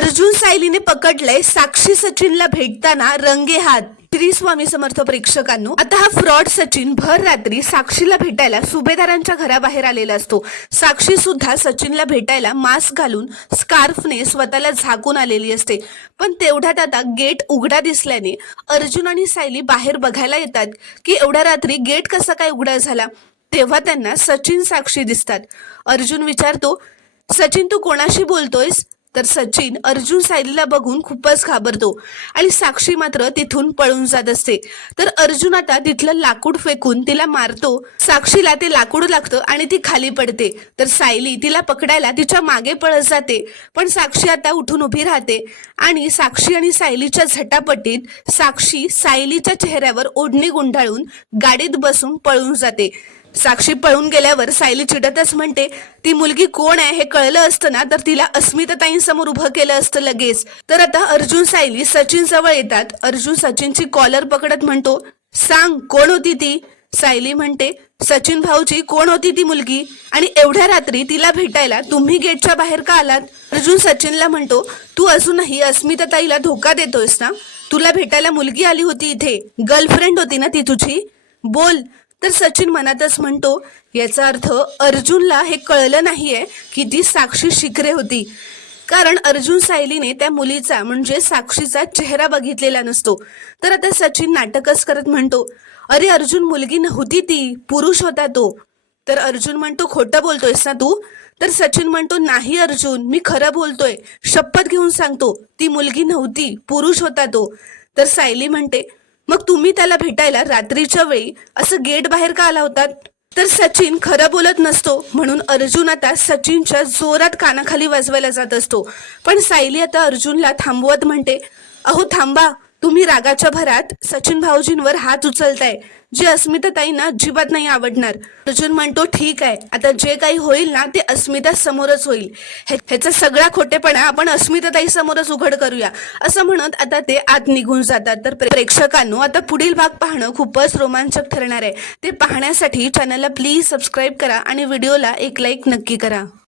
अर्जुन सायलीने पकडलंय साक्षी सचिनला भेटताना रंगेहात। श्री स्वामी समर्थ प्रेक्षकांनो, आता हा फ्रॉड सचिन भर रात्री साक्षीला भेटायला सुभेदारांच्या घराबाहेर आलेला असतो। साक्षी सुद्धा सचिनला भेटायला मास्क घालून स्कार्फने स्वतःला झाकून आलेली असते। पण तेवढ्यात आता गेट उघडा दिसल्याने अर्जुन आणि सायली बाहेर बघायला येतात की एवढ्या रात्री गेट कसा काय उघडा झाला। तेव्हा त्यांना सचिन साक्षी दिसतात। अर्जुन विचारतो, सचिन तू कोणाशी बोलतोयस? तर सचिन अर्जुन सायलीला बघून खूपच घाबरतो आणि साक्षी मात्र तिथून पळून जात असते। तर अर्जुन आता तिथलं लाकूड फेकून तिला मारतो। साक्षीला ते लाकूड लागतं आणि ती खाली पडते। तर सायली तिला पकडायला तिच्या मागे पळत जाते, पण साक्षी आता उठून उभी राहते आणि साक्षी आणि सायलीच्या झटापटीत साक्षी सायलीच्या चेहऱ्यावर ओढणी गुंडाळून गाडीत बसून पळून जाते। साक्षी पळून गेल्यावर सायली चिडतच म्हणते, ती मुलगी कोण आहे हे कळलं असतं ना तर तिला अस्मिताताईंसमोर उभं केलं असतं लगेच। तर आता अर्जुन सायली सचिन जवळ येतात। अर्जुन सचिनची कॉलर पकडत म्हणतो, सांग कोण होती ती? सायली म्हणते, सचिन भाऊजी कोण होती ती मुलगी आणि एवढ्या रात्री तिला भेटायला तुम्ही गेटच्या बाहेर का आलात? अर्जुन सचिनला म्हणतो, तू अजूनही अस्मिताताईला धोका देतोयस ना? तुला भेटायला मुलगी आली होती इथे, गर्लफ्रेंड होती ना ती तुझी? बोल। तर सचिन मनातच म्हणतो, याचा अर्थ अर्जुनला हे कळलं नाहीये की ती साक्षी शिकरे होती, कारण अर्जुन सायलीने त्या मुलीचा म्हणजे साक्षीचा चेहरा बघितलेला नसतो। तर आता सचिन नाटकच करत म्हणतो, अरे अर्जुन मुलगी नव्हती ती, पुरुष होता तो। तर अर्जुन म्हणतो, खोटं बोलतोयस ना तू? तर सचिन म्हणतो, नाही अर्जुन मी खरं बोलतोय, शपथ घेऊन सांगतो, ती मुलगी नव्हती, पुरुष होता तो। तर सायली म्हणते, मग तुम्ही त्याला भेटायला रात्रीच्या वेळी असं गेट बाहेर का आला होतात? तर सचिन खरं बोलत नसतो म्हणून अर्जुन आता सचिनच्या जोरात कानाखाली वाजवायला जात असतो। पण सायली आता अर्जुनला थांबवत म्हणते, अहो थांबा, तुम्ही रागाच्या भरात सचिन भाऊजींवर हात उचलताय, जे अस्मिताताईंना अजिबात नाही आवडणार। अर्जुन म्हणतो, ठीक आहे, आता जे काही होईल ना ते अस्मिता समोरच होईल, ह्याचा सगळा खोटेपणा आपण अस्मिताताई समोरच उघड करूया, असं म्हणत आता ते आत निघून जातात। तर प्रेक्षकांनो, आता पुढील भाग पाहणं खूपच रोमांचक ठरणार आहे। ते पाहण्यासाठी चॅनलला प्लीज सबस्क्राईब करा आणि व्हिडिओला एक लाईक नक्की करा।